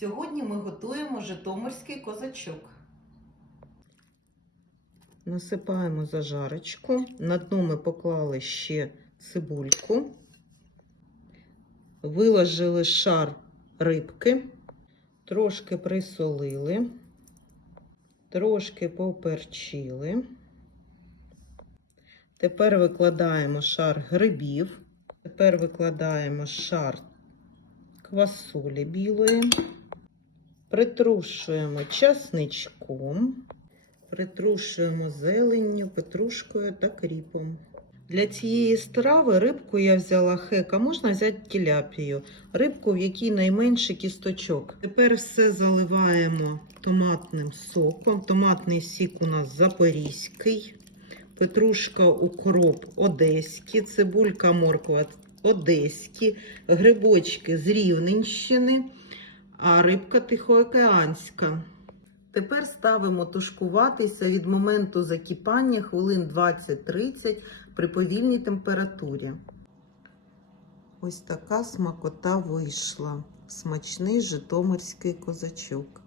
Сьогодні ми готуємо житомирський козачок. Насипаємо зажарочку. На дно ми поклали ще цибульку, виложили шар рибки, трошки присолили, трошки поперчили. Тепер викладаємо шар грибів, тепер викладаємо шар квасолі білої, притрушуємо часничком, притрушуємо зеленню, петрушкою та кріпом. Для цієї страви рибку я взяла хека, можна взяти тіляпію, рибку, в якій найменше кісточок. Тепер все заливаємо томатним соком. Томатний сік у нас запорізький, петрушка укроп одеський, цибулька морква одеські, грибочки з Рівненщини, а рибка тихоокеанська. Тепер ставимо тушкуватися від моменту закипання хвилин 20-30 при повільній температурі. Ось така смакота вийшла. Смачний житомирський козачок.